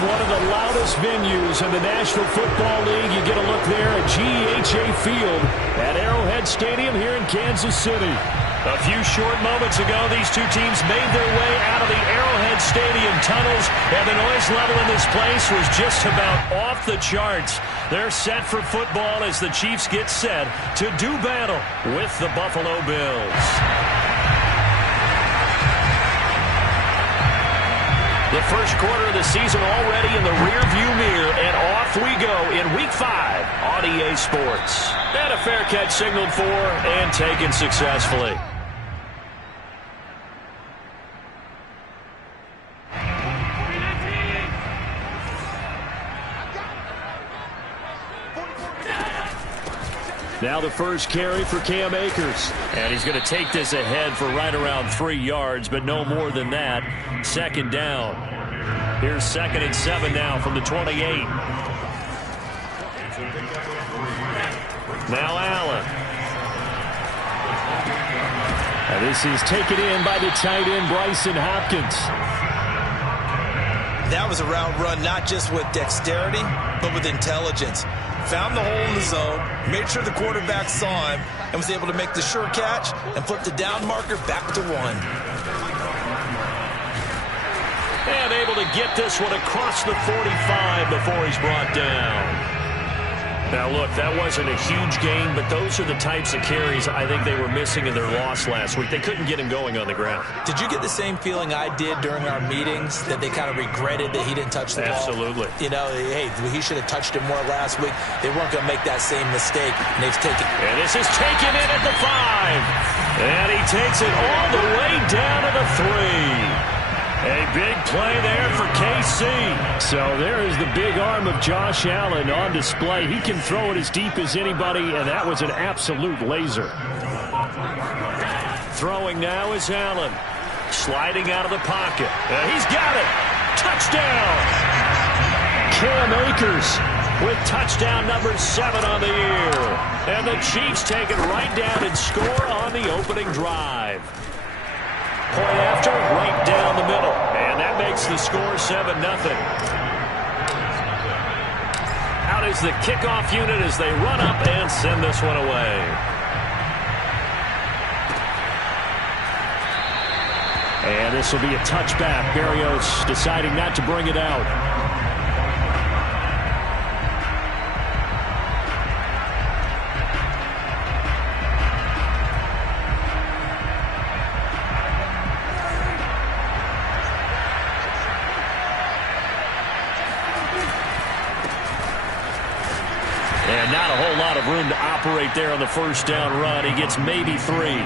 One of the loudest venues in the National Football League. You get a look there at GEHA Field at Arrowhead Stadium here in Kansas City. A few short moments ago, these two teams made their way out of the Arrowhead Stadium tunnels, and the noise level in this place was just about off the charts. They're set for football as the Chiefs get set to do battle with the Buffalo Bills. The first quarter of the season already in the rearview mirror, and off we go in Week 5 on EA Sports. And a fair catch signaled for and taken successfully. Now the first carry for Cam Akers. And he's going to take this ahead for right around 3 yards, but no more than that. Second down. Here's 2nd and 7 now from the 28. Now Allen. And this is taken in by the tight end, Bryson Hopkins. That was a route run not just with dexterity, but with intelligence. Found the hole in the zone, made sure the quarterback saw him, and was able to make the sure catch and flip the down marker back to 1. And able to get this one across the 45 before he's brought down. Now, look, that wasn't a huge gain, but those are the types of carries I think they were missing in their loss last week. They couldn't get him going on the ground. Did you get the same feeling I did during our meetings, that they kind of regretted that he didn't touch the ball? Absolutely. You know, hey, he should have touched it more last week. They weren't going to make that same mistake, and they've taken it. And this is taken in at the 5. And he takes it all the way down to the 3. A big play there for KC. So there is the big arm of Josh Allen on display. He can throw it as deep as anybody, and that was an absolute laser. Throwing now is Allen. Sliding out of the pocket. He's got it. Touchdown. Cam Akers with touchdown number 7 on the year. And the Chiefs take it right down and score on the opening drive. Point after, right down the middle. And that makes the score 7-0. Out is the kickoff unit as they run up and send this one away. And this will be a touchback. Berrios deciding not to bring it out. And not a whole lot of room to operate there on the first down run. He gets maybe 3.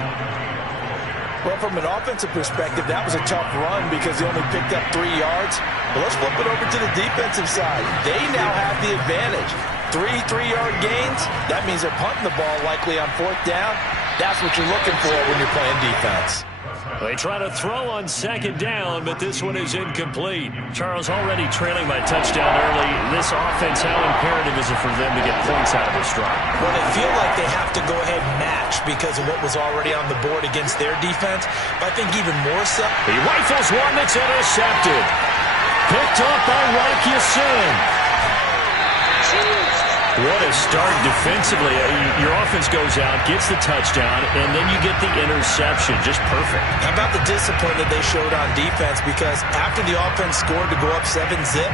Well, from an offensive perspective, that was a tough run because he only picked up 3 yards. But let's flip it over to the defensive side. They now have the advantage. 3 3-yard gains. That means they're punting the ball likely on 4th down. That's what you're looking for when you're playing defense. They try to throw on 2nd down, but this one is incomplete. Charles, already trailing by touchdown early. This offense, how imperative is it for them to get points out of this drive? Well, they feel like they have to go ahead and match because of what was already on the board against their defense. But I think even more so. He rifles one that's intercepted. Picked up by Rock Ya-Sin. What a start defensively. Your offense goes out, gets the touchdown, and then you get the interception. Just perfect. How about the discipline that they showed on defense? Because after the offense scored to go up 7-zip,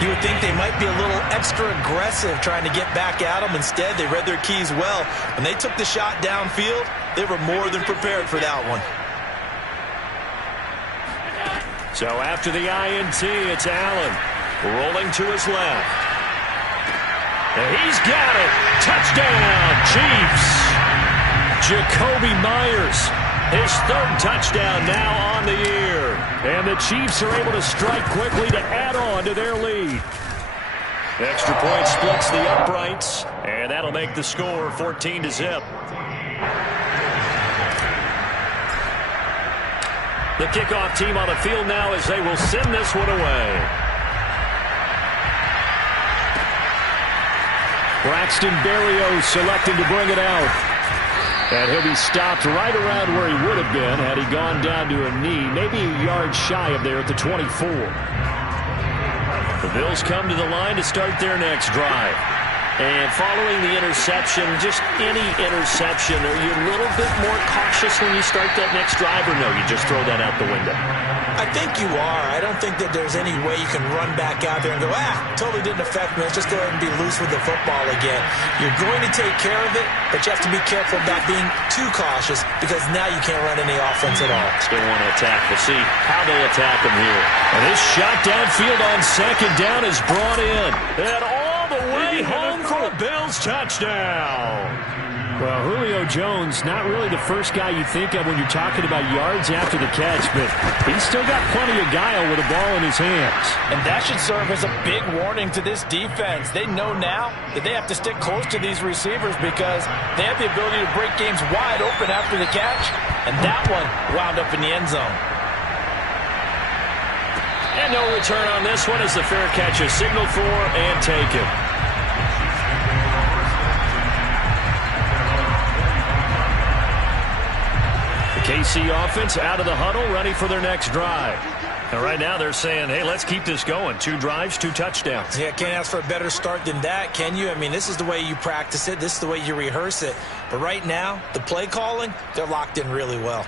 you would think they might be a little extra aggressive trying to get back at them. Instead, they read their keys well. When they took the shot downfield, they were more than prepared for that one. So after the INT, it's Allen rolling to his left. And he's got it. Touchdown, Chiefs. Jakobi Meyers, his 3rd touchdown now on the year. And the Chiefs are able to strike quickly to add on to their lead. Extra point splits the uprights, and that'll make the score 14-0. The kickoff team on the field now as they will send this one away. Braxton Berrios selecting to bring it out. And he'll be stopped right around where he would have been had he gone down to a knee, maybe a yard shy of there at the 24. The Bills come to the line to start their next drive. And following the interception, just any interception, are you a little bit more cautious when you start that next drive, or no, you just throw that out the window? I think you are. I don't think that there's any way you can run back out there and go, totally didn't affect me. Let's just go ahead and be loose with the football again. You're going to take care of it, but you have to be careful about being too cautious because now you can't run any offense at all. Still want to attack. We'll see how they attack them here. And this shot downfield on 2nd down is brought in. And all the way home for a Bills touchdown. Well, Julio Jones, not really the first guy you think of when you're talking about yards after the catch, but he's still got plenty of guile with the ball in his hands. And that should serve as a big warning to this defense. They know now that they have to stick close to these receivers because they have the ability to break games wide open after the catch, and that one wound up in the end zone. And no return on this one as the fair catch is signaled for and taken. KC offense out of the huddle, ready for their next drive. And right now they're saying, hey, let's keep this going. 2 drives, 2 touchdowns. Yeah, can't ask for a better start than that, can you? I mean, this is the way you practice it. This is the way you rehearse it. But right now, the play calling, they're locked in really well.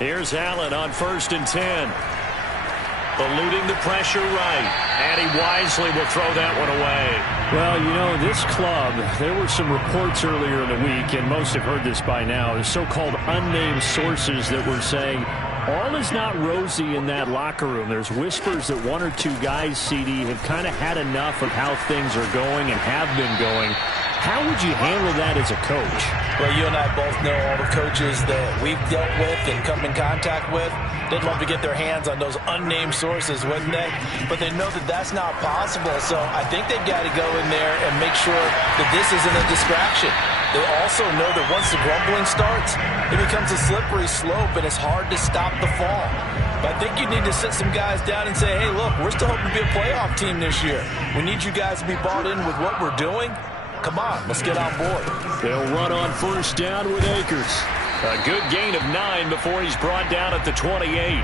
Here's Allen on 1st and 10. Eluding the pressure right. And he wisely will throw that one away. Well, you know, this club, there were some reports earlier in the week, and most have heard this by now, the so-called unnamed sources that were saying all is not rosy in that locker room. There's whispers that 1 or 2 guys, CD, have kind of had enough of how things are going and have been going. How would you handle that as a coach? Well, you and I both know all the coaches that we've dealt with and come in contact with. They'd love to get their hands on those unnamed sources, wouldn't they? But they know that that's not possible, so I think they've got to go in there and make sure that this isn't a distraction. they also know that once the grumbling starts, it becomes a slippery slope, and it's hard to stop the fall. But I think you need to sit some guys down and say, hey, look, we're still hoping to be a playoff team this year. We need you guys to be bought in with what we're doing. Come on, let's get on board. They'll run on first down with Akers. A good gain of 9 before he's brought down at the 28.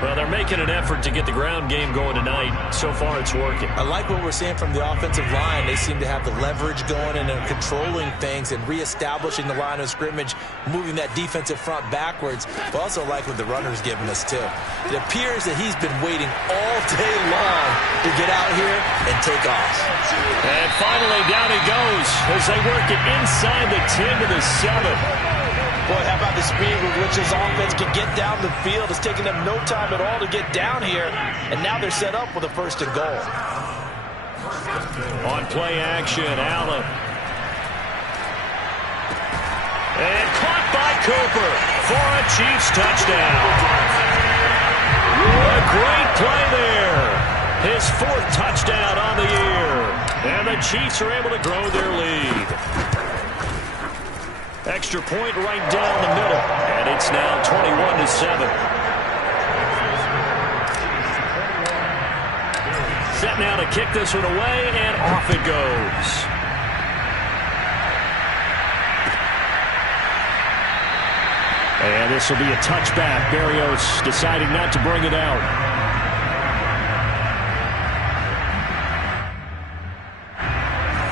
Well, they're making an effort to get the ground game going tonight. So far, it's working. I like what we're seeing from the offensive line. They seem to have the leverage going, and they're controlling things and reestablishing the line of scrimmage, moving that defensive front backwards. But also like what the runner's giving us, too. It appears that he's been waiting all day long to get out here and take off. And finally, down he goes as they work it inside the 10 to the 7. Boy, how about the speed with which this offense can get down the field? It's taken them no time at all to get down here, and now they're set up with a 1st and goal. On play action, Allen. And caught by Cooper for a Chiefs touchdown. A great play there. His 4th touchdown on the year. And the Chiefs are able to grow their lead. Extra point right down the middle. And it's now 21-7. Set now to kick this one away, and off it goes. And this will be a touchback. Berrios deciding not to bring it out.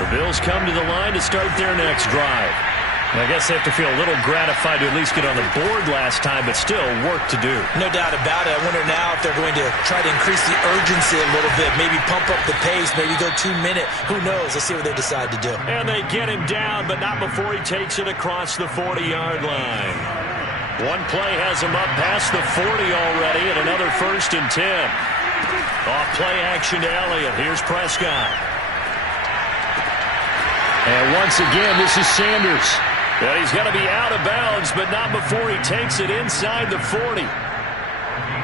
The Bills come to the line to start their next drive. I guess they have to feel a little gratified to at least get on the board last time, but still work to do. No doubt about it. I wonder now if they're going to try to increase the urgency a little bit, maybe pump up the pace, maybe go 2-minute. Who knows? Let's see what they decide to do. And they get him down, but not before he takes it across the 40-yard line. One play has him up past the 40 already, and another 1st and 10. Off play action to Elliott. Here's Prescott. And once again, this is Sanders. And he's going to be out of bounds, but not before he takes it inside the 40.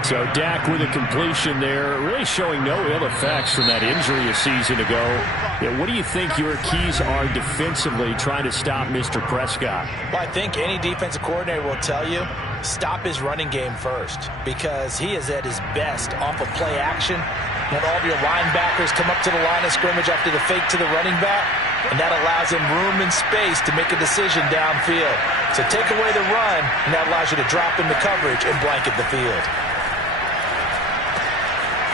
So Dak with a completion there, really showing no ill effects from that injury a season ago. Yeah, what do you think your keys are defensively trying to stop Mr. Prescott? Well, I think any defensive coordinator will tell you, stop his running game first, because he is at his best off of play action. When all of your linebackers come up to the line of scrimmage after the fake to the running back, and that allows him room and space to make a decision downfield. So take away the run, and that allows you to drop into coverage and blanket the field.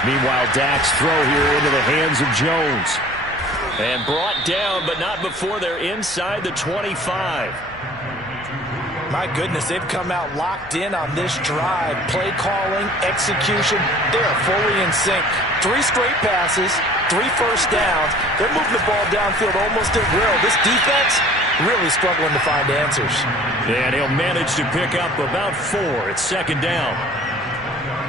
Meanwhile, Dak's throw here into the hands of Jones. And brought down, but not before they're inside the 25. My goodness, they've come out locked in on this drive. Play calling, execution, they are fully in sync. 3 straight passes, 3 first downs. They're moving the ball downfield almost at will. This defense really struggling to find answers. And he'll manage to pick up about 4. It's 2nd down.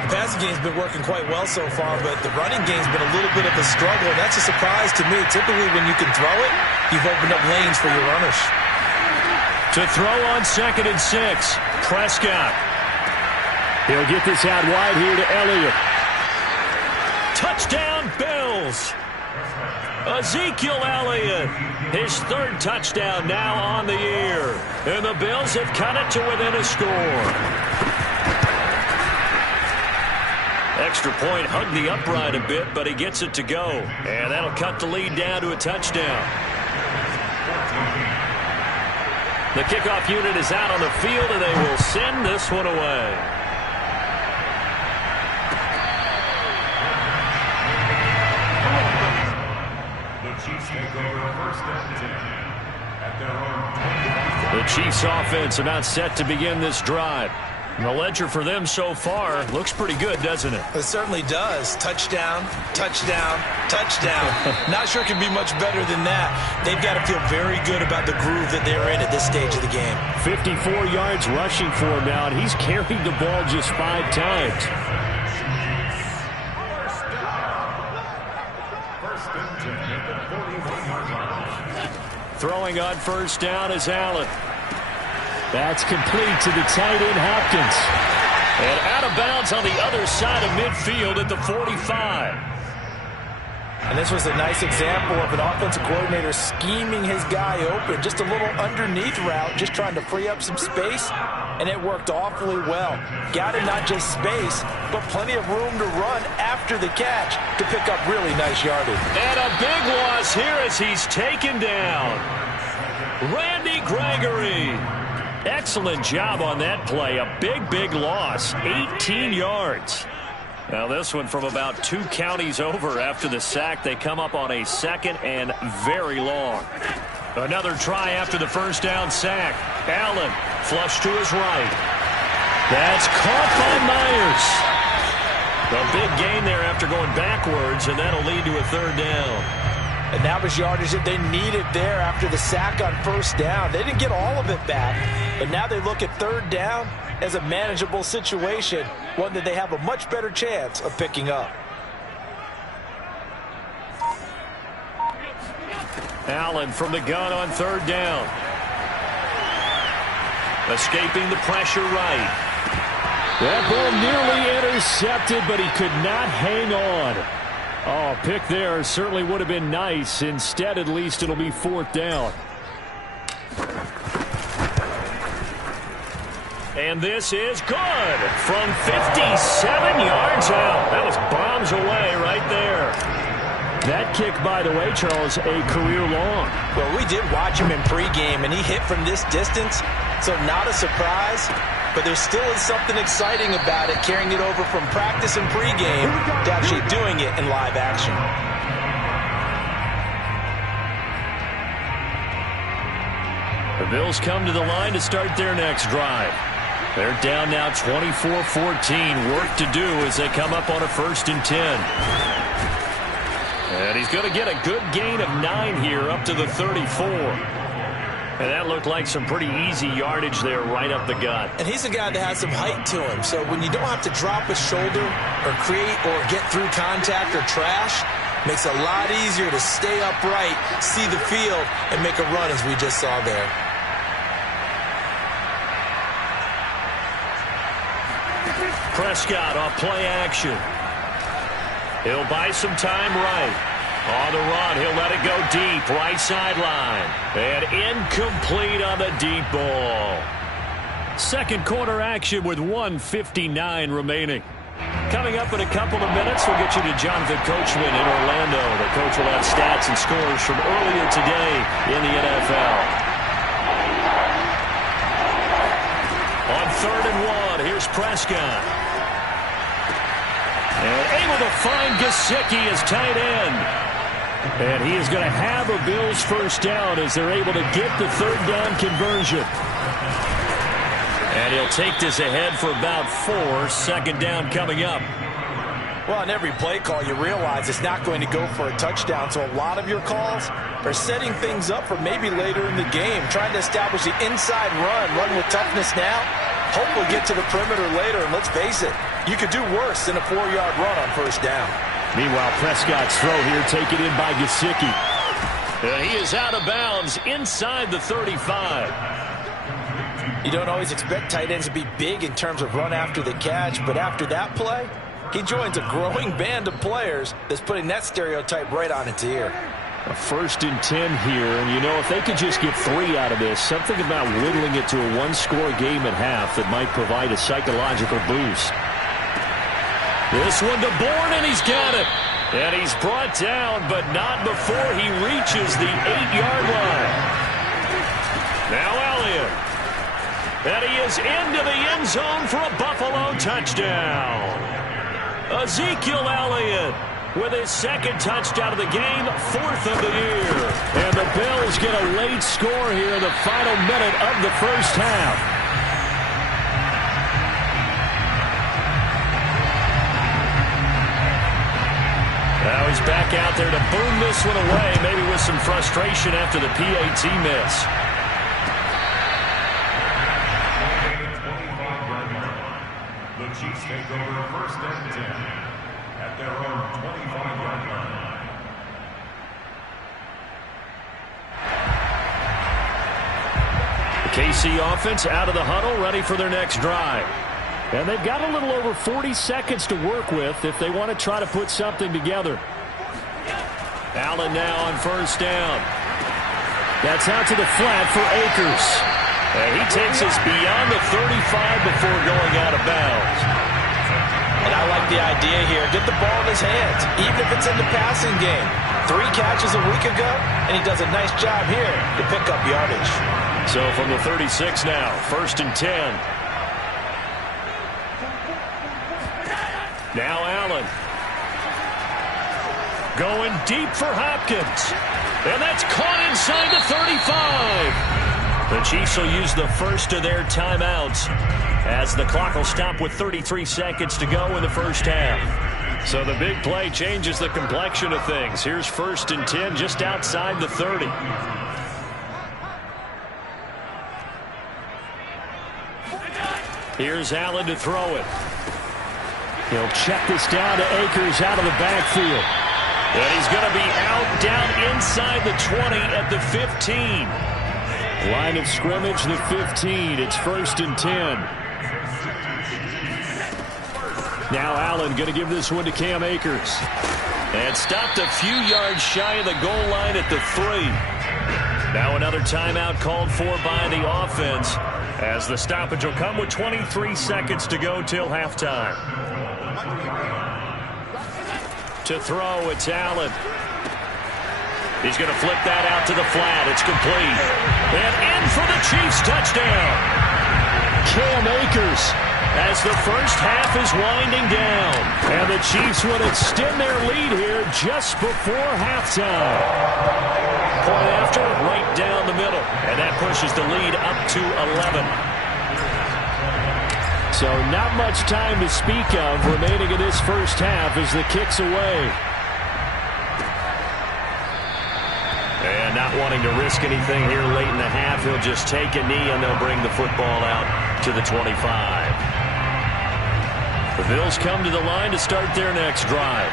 The passing game's been working quite well so far, but the running game's been a little bit of a struggle, and that's a surprise to me. Typically, when you can throw it, you've opened up lanes for your runners. To throw on 2nd and 6, Prescott. He'll get this out wide here to Elliott. Touchdown, Bills. Ezekiel Elliott, his 3rd touchdown now on the year. And the Bills have cut it to within a score. Extra point hugged the upright a bit, but he gets it to go. And that'll cut the lead down to a touchdown. The kickoff unit is out on the field, and they will send this one away. The Chiefs offense about set to begin this drive. And the ledger for them so far looks pretty good, doesn't it? It certainly does. Touchdown, touchdown, touchdown. Not sure it can be much better than that. They've got to feel very good about the groove that they're in at this stage of the game. 54 yards rushing for him now, and he's carried the ball just 5 times. Throwing on first down is Allen. That's complete to the tight end, Hopkins. And out of bounds on the other side of midfield at the 45. And this was a nice example of an offensive coordinator scheming his guy open. Just a little underneath route, just trying to free up some space, and it worked awfully well. Got him not just space, but plenty of room to run after the catch to pick up really nice yardage. And a big loss here as he's taken down. Randy Gregory. Excellent job on that play. A big loss. 18 yards. Now this one from about 2 counties over after the sack. They come up on a 2nd and very long. Another try after the first down sack. Allen flush to his right. That's caught by Myers. A big gain there after going backwards, and that'll lead to a 3rd down. And that was yardage that they needed there after the sack on first down. They didn't get all of it back, but now they look at 3rd down as a manageable situation, one that they have a much better chance of picking up. Allen from the gun on 3rd down. Escaping the pressure right. That ball nearly intercepted, but he could not hang on. Oh, pick there certainly would have been nice. Instead, at least it'll be 4th down. And this is good from 57 yards out. That was bombs away right there. That kick, by the way, Charles, a career long. Well, we did watch him in pregame, and he hit from this distance, so not a surprise. But there still is something exciting about it, carrying it over from practice and pregame to actually doing it in live action. The Bills come to the line to start their next drive. They're down now 24-14. Work to do as they come up on a 1st and 10. And he's going to get a good gain of 9 here up to the 34. And that looked like some pretty easy yardage there right up the gut. And he's a guy that has some height to him. So when you don't have to drop a shoulder or create or get through contact or trash, makes it a lot easier to stay upright, see the field, and make a run as we just saw there. Prescott off play action. He'll buy some time right. On the run, he'll let it go deep, right sideline. And incomplete on the deep ball. 2nd quarter action with 1:59 remaining. Coming up in a couple of minutes, we'll get you to Jonathan Coachman in Orlando. The coach will have stats and scores from earlier today in the NFL. On 3rd and 1, here's Prescott. And able to find Gesicki as tight end. And he is going to have a Bills 1st down as they're able to get the 3rd down conversion. And he'll take this ahead for about 4. 2nd down coming up. Well, on every play call, you realize it's not going to go for a touchdown. So a lot of your calls are setting things up for maybe later in the game, trying to establish the inside run with toughness now. Hopefully get to the perimeter later, and let's face it, you could do worse than a 4-yard run on 1st down. Meanwhile, Prescott's throw here taken in by Gesicki. And he is out of bounds inside the 35. You don't always expect tight ends to be big in terms of run after the catch, but after that play, he joins a growing band of players that's putting that stereotype right on its ear. A 1st and 10 here, and you know, if they could just get 3 out of this, something about whittling it to a 1-score game at half that might provide a psychological boost. This one to Bourne, and he's got it. And he's brought down, but not before he reaches the 8-yard line. Now Elliott. And he is into the end zone for a Buffalo touchdown. Ezekiel Elliott with his 2nd touchdown of the game, 4th of the year. And the Bills get a late score here in the final minute of the 1st half. Now he's back out there to boom this one away, maybe with some frustration after the PAT miss. The Chiefs take over 1st and 10 at their own 25-yard line. The KC offense out of the huddle, ready for their next drive. And they've got a little over 40 seconds to work with if they want to try to put something together. Allen now on first down. That's out to the flat for Akers. And he takes us beyond the 35 before going out of bounds. And I like the idea here. Get the ball in his hands, even if it's in the passing game. 3 catches a week ago, and he does a nice job here to pick up yardage. So from the 36 now, 1st and 10. Now Allen. Going deep for Hopkins. And that's caught inside the 35. The Chiefs will use the first of their timeouts as the clock will stop with 33 seconds to go in the first half. So the big play changes the complexion of things. Here's 1st and 10 just outside the 30. Here's Allen to throw it. He'll check this down to Akers out of the backfield. And he's going to be out down inside the 20 at the 15. Line of scrimmage, the 15. It's 1st and 10. Now Allen going to give this one to Cam Akers. And stopped a few yards shy of the goal line at the 3. Now another timeout called for by the offense, as the stoppage will come with 23 seconds to go till halftime. To throw, it's Allen. He's going to flip that out to the flat. It's complete. And in for the Chiefs touchdown. Cam Akers, as the first half is winding down. And the Chiefs would extend their lead here just before halftime. Point after, right down the middle. And that pushes the lead up to 11. So not much time to speak of remaining in this first half as the kick's away. And not wanting to risk anything here late in the half, he'll just take a knee and they'll bring the football out to the 25. The Bills come to the line to start their next drive.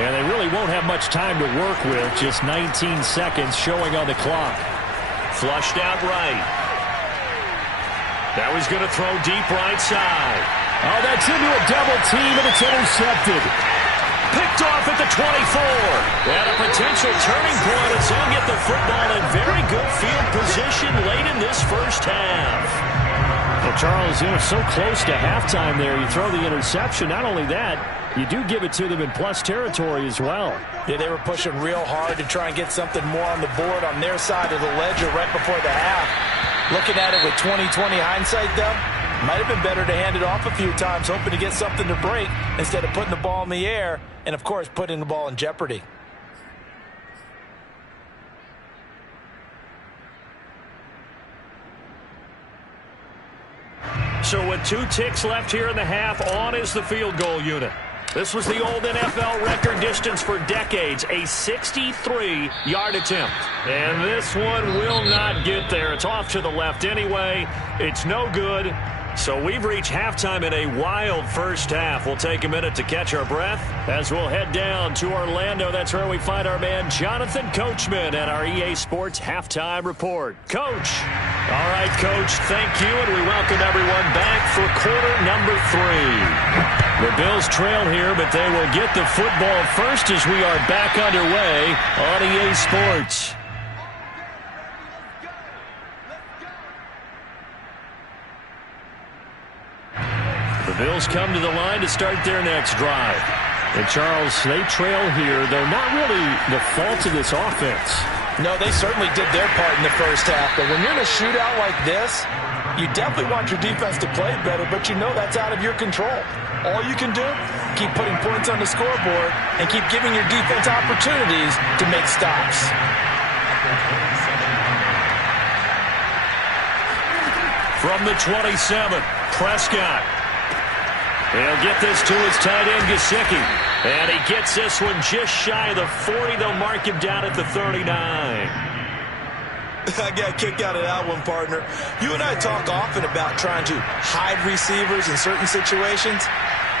And they really won't have much time to work with, just 19 seconds showing on the clock. Flushed out right. Now he's going to throw deep right side. Oh, that's into a double team, and it's intercepted. Picked off at the 24. And a potential turning point as they'll get the football in very good field position late in this first half. Well, Charles, so close to halftime there. You throw the interception. Not only that, you do give it to them in plus territory as well. Yeah, they were pushing real hard to try and get something more on the board on their side of the ledger right before the half. Looking at it with 20/20 hindsight, though, might have been better to hand it off a few times, hoping to get something to break instead of putting the ball in the air and, of course, putting the ball in jeopardy. So with 2 ticks left here in the half, on is the field goal unit. This was the old NFL record distance for decades, a 63-yard attempt. And this one will not get there. It's off to the left anyway. It's no good. So we've reached halftime in a wild first half. We'll take a minute to catch our breath as we'll head down to Orlando. That's where we find our man Jonathan Coachman at our EA Sports Halftime Report. Coach. All right, Coach, thank you, and we welcome everyone back for quarter number 3. The Bills trail here, but they will get the football first as we are back underway on EA Sports. The Bills come to the line to start their next drive. And, Charles, they trail here. They're not really the fault of this offense. No, they certainly did their part in the first half. But when you're in a shootout like this, you definitely want your defense to play better, but you know that's out of your control. All you can do, keep putting points on the scoreboard and keep giving your defense opportunities to make stops. From the 27, Prescott. He'll get this to his tight end, Gesicki. And he gets this one just shy of the 40. They'll mark him down at the 39. I got kicked out of that one, partner. You and I talk often about trying to hide receivers in certain situations,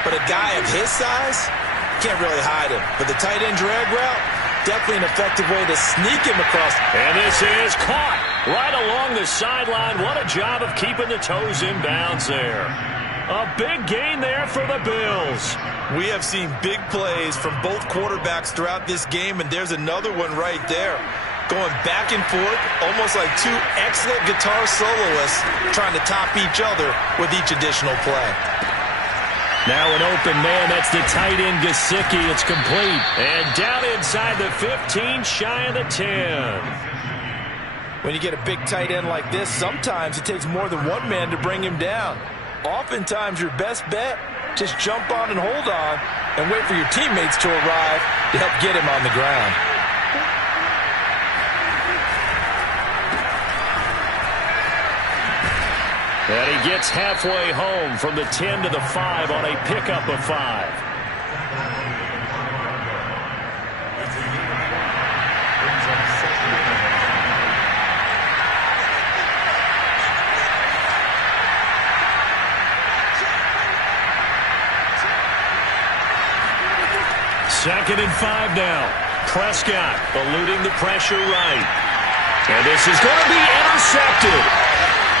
but a guy of his size can't really hide him. But the tight end drag route, definitely an effective way to sneak him across. And this is caught right along the sideline. What a job of keeping the toes in bounds there. A big gain there for the Bills. We have seen big plays from both quarterbacks throughout this game, and there's another one right there. Going back and forth, almost like two excellent guitar soloists trying to top each other with each additional play. Now an open man, that's the tight end Gesicki. It's complete. And down inside the 15, shy of the 10. When you get a big tight end like this, sometimes it takes more than one man to bring him down. Oftentimes your best bet, just jump on and hold on and wait for your teammates to arrive to help get him on the ground. And he gets halfway home from the 10 to the 5 on a pickup of 5. Second and 5 now. Prescott eluding the pressure right. And this is going to be intercepted.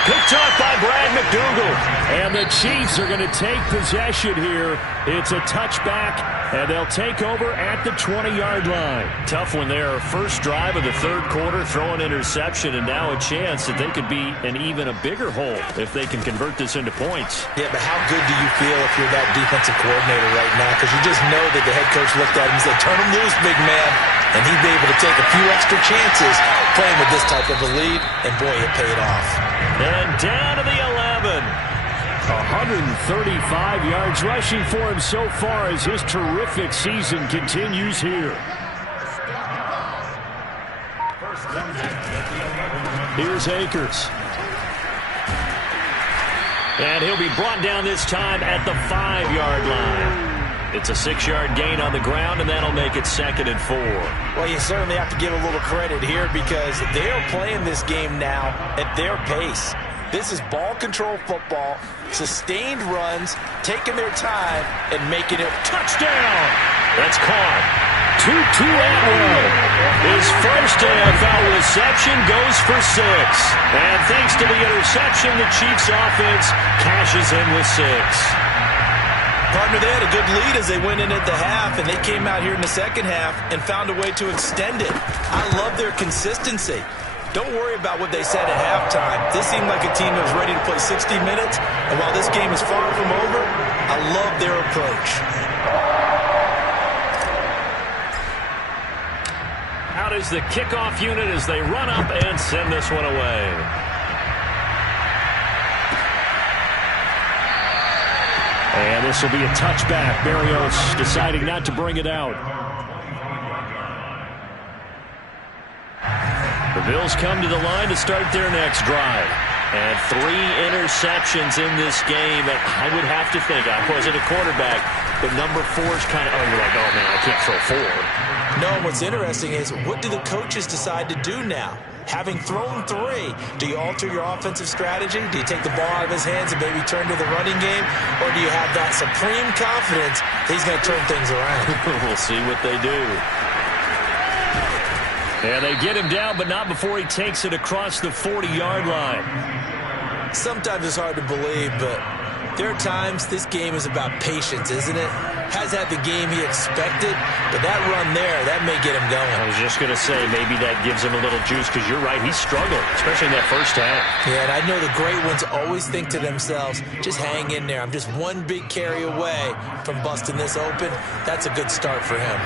Picked off by Brad McDougald. And the Chiefs are going to take possession here. It's a touchback, and they'll take over at the 20-yard line. Tough when they're first drive of the third quarter, throw an interception, and now a chance that they could be an even a bigger hole if they can convert this into points. Yeah, but how good do you feel if you're that defensive coordinator right now? Because you just know that the head coach looked at him and said, turn him loose, big man. And he'd be able to take a few extra chances playing with this type of a lead, and boy, it paid off. And down to the 11. 135 yards rushing for him so far as his terrific season continues here. Here's Akers. And he'll be brought down this time at the 5-yard line. It's a 6-yard gain on the ground, and that'll make it 2nd and 4. Well, you certainly have to give a little credit here because they are playing this game now at their pace. This is ball control football, sustained runs, taking their time, and making it touchdown. That's caught. Tutu Atwell. His first NFL reception goes for 6. And thanks to the interception, the Chiefs offense cashes in with 6. Partner, they had a good lead as they went in at the half, and they came out here in the second half and found a way to extend it. I love their consistency. Don't worry about what they said at halftime. This seemed like a team that was ready to play 60 minutes, and while this game is far from over, I love their approach. Out is the kickoff unit as they run up and send this one away. And this will be a touchback. Berrios deciding not to bring it out. The Bills come to the line to start their next drive. And 3 interceptions in this game. And I would have to think, I wasn't a quarterback, but number 4 is kind of, you're like, oh, man, I can't throw 4. No, what's interesting is what do the coaches decide to do now? Having thrown 3, do you alter your offensive strategy? Do you take the ball out of his hands and maybe turn to the running game? Or do you have that supreme confidence that he's going to turn things around? We'll see what they do. And they get him down, but not before he takes it across the 40-yard line. Sometimes it's hard to believe, but there are times this game is about patience, isn't it? Has had the game he expected, but that run there, that may get him going. I was just going to say, maybe that gives him a little juice, because you're right, he struggled, especially in that first half. Yeah, and I know the great ones always think to themselves, just hang in there. I'm just one big carry away from busting this open. That's a good start for him.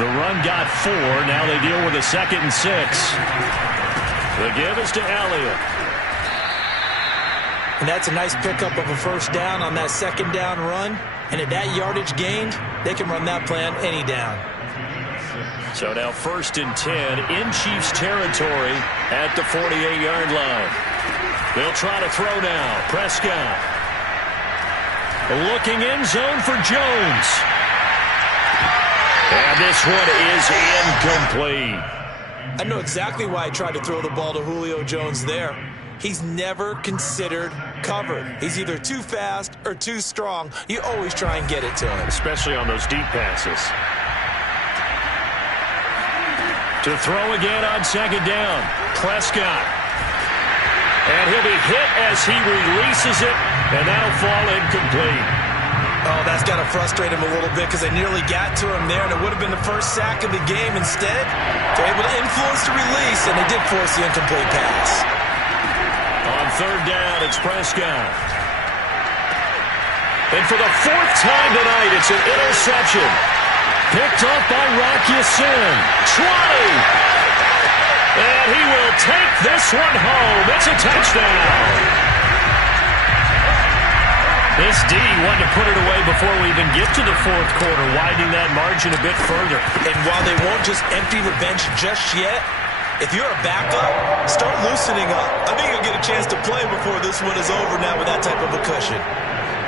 The run got 4. Now they deal with a 2nd and 6. The give is to Elliott. And that's a nice pickup of a first down on that 2nd down run. And at that yardage gained, they can run that play on any down. So now 1st and 10 in Chiefs territory at the 48-yard line. They'll try to throw now. Prescott. Looking in zone for Jones. And this one is incomplete. I know exactly why I tried to throw the ball to Julio Jones there. He's never considered covered. He's either too fast or too strong. You always try and get it to him. Especially on those deep passes. To throw again on 2nd down. Prescott. And he'll be hit as he releases it. And that'll fall incomplete. Oh, that's got to frustrate him a little bit because they nearly got to him there, and it would have been the first sack of the game. Instead, they're able to influence the release, and they did force the incomplete pass. On third down, it's Prescott. And for the fourth time tonight, it's an interception. Picked up by Rock Ya-Sin. 20. And he will take this one home. It's a touchdown. This D wanted to put it away before we even get to the fourth quarter, widening that margin a bit further. And while they won't just empty the bench just yet, if you're a backup, start loosening up. I think you'll get a chance to play before this one is over now with that type of a cushion.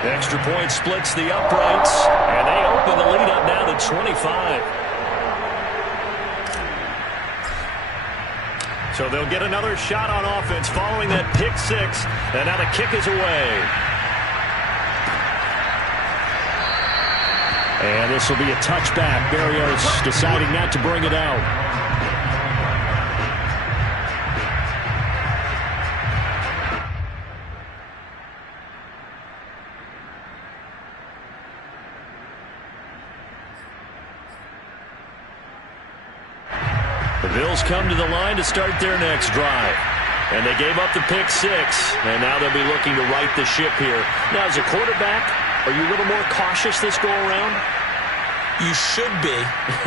The extra point splits the uprights, and they open the lead up now to 25. So they'll get another shot on offense following that pick six, and now the kick is away. And this will be a touchback. Berrios deciding not to bring it out. The Bills come to the line to start their next drive. And they gave up the pick six, and now they'll be looking to right the ship here. Now, as a quarterback, are you a little more cautious this go-around? You should be,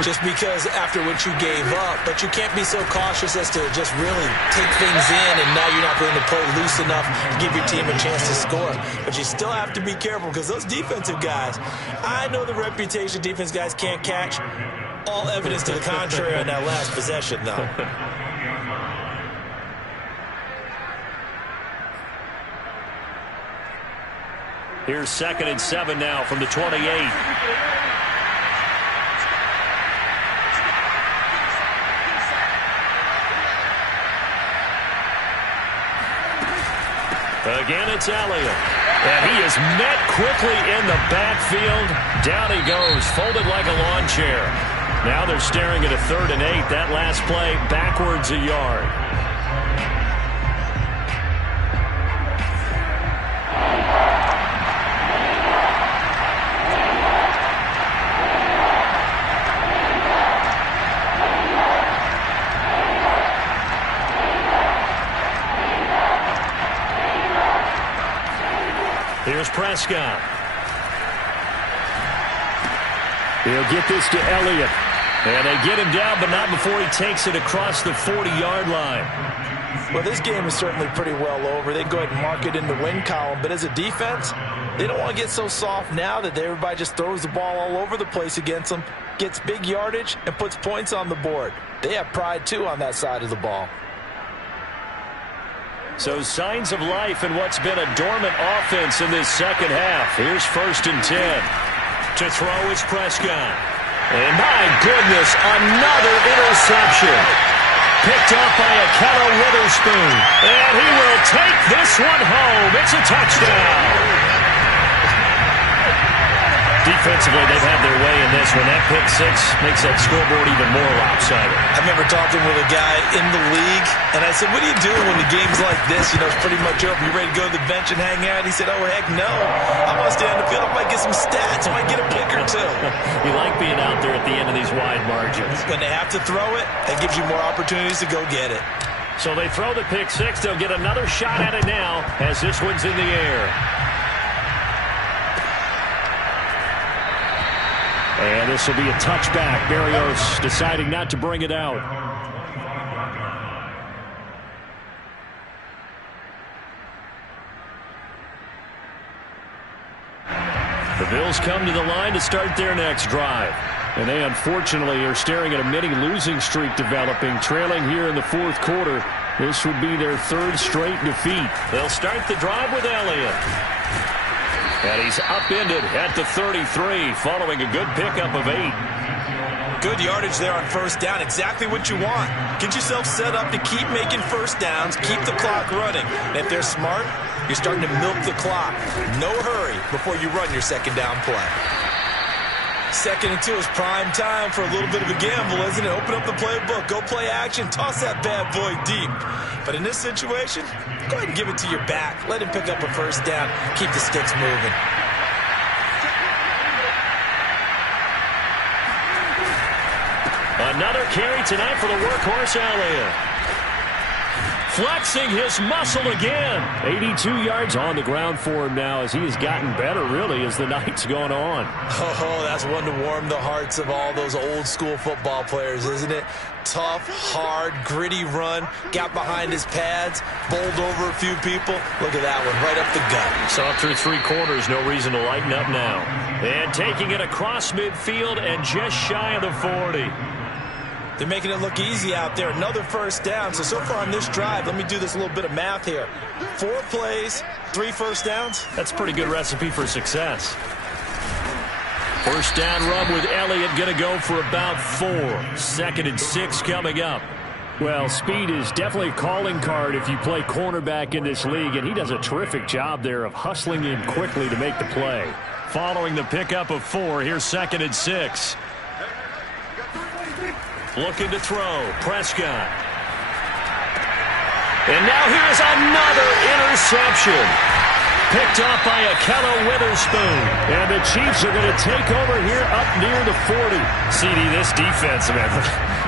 just because after what you gave up, but you can't be so cautious as to just really take things in, and now you're not going to play loose enough to give your team a chance to score. But you still have to be careful, because those defensive guys, I know the reputation defense guys can't catch. All evidence to the contrary on that last possession, though. Here's 2nd and 7 now from the 28. Again, it's Elliott. And he is met quickly in the backfield. Down he goes, folded like a lawn chair. Now they're staring at a 3rd and 8. That last play, backwards a yard. Here's Prescott. He'll get this to Elliott. And they get him down, but not before he takes it across the 40-yard line. Well, this game is certainly pretty well over. They can go ahead and mark it in the win column. But as a defense, they don't want to get so soft now that everybody just throws the ball all over the place against them, gets big yardage, and puts points on the board. They have pride, too, on that side of the ball. So signs of life in what's been a dormant offense in this second half. Here's 1st and 10. To throw is Prescott. And my goodness, another interception. Picked up by Ahkello Witherspoon. And he will take this one home. It's a touchdown. Defensively, they've had their way in this one. That pick six makes that scoreboard even more lopsided. I remember talking with a guy in the league, and I said, what do you do when the game's like this? You know, it's pretty much over. You ready to go to the bench and hang out? He said, oh, heck no. I want to stay on the field. I might get some stats. I might get a pick or two. You like being out there at the end of these wide margins. When they have to throw it, that gives you more opportunities to go get it. So they throw the pick six. They'll get another shot at it now as this one's in the air. And this will be a touchback. Berrios deciding not to bring it out. The Bills come to the line to start their next drive. And they unfortunately are staring at a mini losing streak developing, trailing here in the fourth quarter. This would be their 3rd straight defeat. They'll start the drive with Elliott. And he's upended at the 33 following a good pickup of 8. Good yardage there on 1st down. Exactly what you want. Get yourself set up to keep making 1st downs, keep the clock running. And if they're smart, you're starting to milk the clock. No hurry before you run your 2nd down play. 2nd and 2 is prime time for a little bit of a gamble, isn't it? Open up the playbook, go play action, toss that bad boy deep. But in this situation, go ahead and give it to your back. Let him pick up a first down, keep the sticks moving. Another carry tonight for the workhorse Elliott. Flexing his muscle again. 82 yards on the ground for him now as he has gotten better, really, as the night's gone on. Oh, that's one to warm the hearts of all those old school football players, isn't it? Tough, hard, gritty run. Got behind his pads, bowled over a few people. Look at that one, right up the gut. Saw through 3 quarters, no reason to lighten up now. And taking it across midfield and just shy of the 40. They're making it look easy out there. Another first down. So far on this drive, let me do this little bit of math here. 4 plays, 3 first downs. That's a pretty good recipe for success. First down run with Elliott going to go for about 4. 2nd and 6 coming up. Well, speed is definitely a calling card if you play cornerback in this league, and he does a terrific job there of hustling in quickly to make the play. Following the pickup of 4, here's 2nd and 6. Looking to throw. Prescott. And now here's another interception. Picked off by Ahkello Witherspoon. And the Chiefs are going to take over here up near the 40. CD, this defense, man,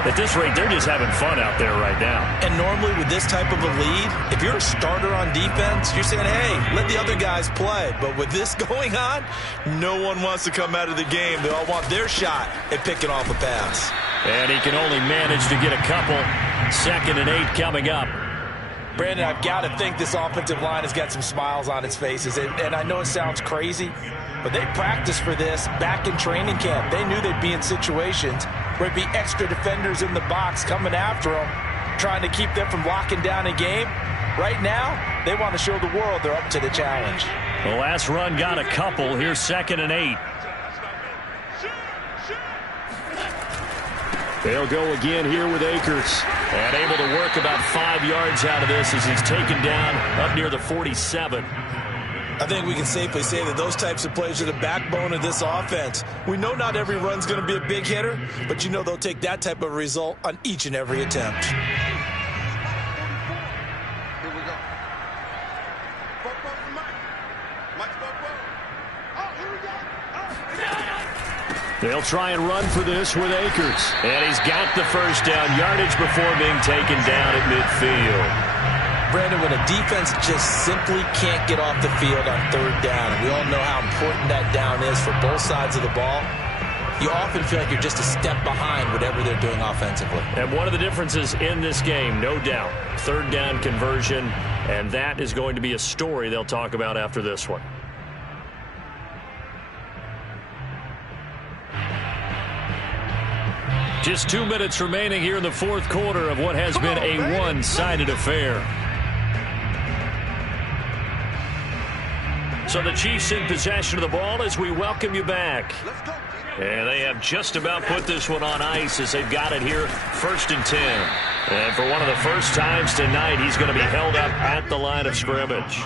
at this rate, they're just having fun out there right now. And normally with this type of a lead, if you're a starter on defense, you're saying, hey, let the other guys play. But with this going on, no one wants to come out of the game. They all want their shot at picking off a pass. And he can only manage to get a couple. 2nd and 8 coming up. Brandon, I've got to think this offensive line has got some smiles on its faces. And I know it sounds crazy, but they practiced for this back in training camp. They knew they'd be in situations where it'd be extra defenders in the box coming after them, trying to keep them from locking down a game. Right now, they want to show the world they're up to the challenge. The last run got a couple. Here's 2nd and 8. They'll go again here with Akers. And able to work about 5 yards out of this as he's taken down up near the 47. I think we can safely say that those types of plays are the backbone of this offense. We know not every run's going to be a big hitter, but you know they'll take that type of result on each and every attempt. They'll try and run for this with Akers. And he's got the first down yardage before being taken down at midfield. Brandon, when a defense just simply can't get off the field on 3rd down, and we all know how important that down is for both sides of the ball, you often feel like you're just a step behind whatever they're doing offensively. And one of the differences in this game, no doubt, 3rd down conversion, and that is going to be a story they'll talk about after this one. Just 2 minutes remaining here in the 4th quarter of what has been a one-sided affair. So the Chiefs in possession of the ball as we welcome you back. And they have just about put this one on ice as they've got it here, 1st and 10. And for one of the first times tonight, he's going to be held up at the line of scrimmage.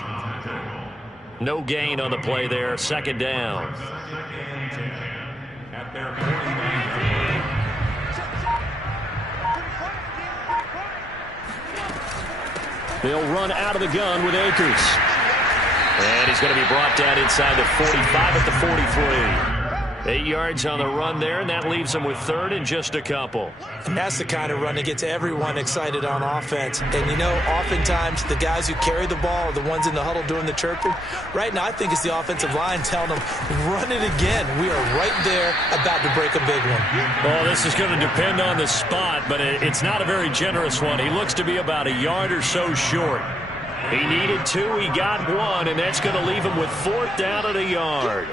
No gain on the play there, 2nd down. At their 49. They'll run out of the gun with Akers. And he's going to be brought down inside the 45 at the 43. 8 yards on the run there, and that leaves him with 3rd and just a couple. And that's the kind of run that gets everyone excited on offense. And, you know, oftentimes the guys who carry the ball are the ones in the huddle doing the chirping. Right now, I think it's the offensive line telling them, run it again. We are right there about to break a big one. Well, this is going to depend on the spot, but it's not a very generous one. He looks to be about a yard or so short. He needed 2, he got 1, and that's going to leave him with 4th down at a yard.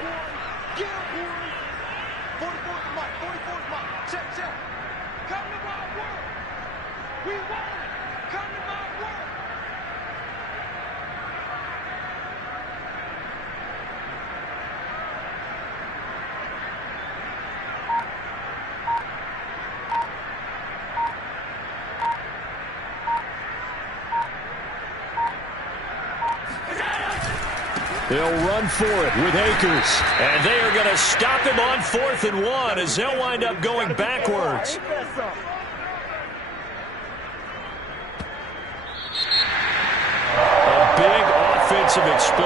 They'll run for it with Akers. And they are going to stop him on 4th and 1 as they'll wind up going backwards. A big offensive explosion.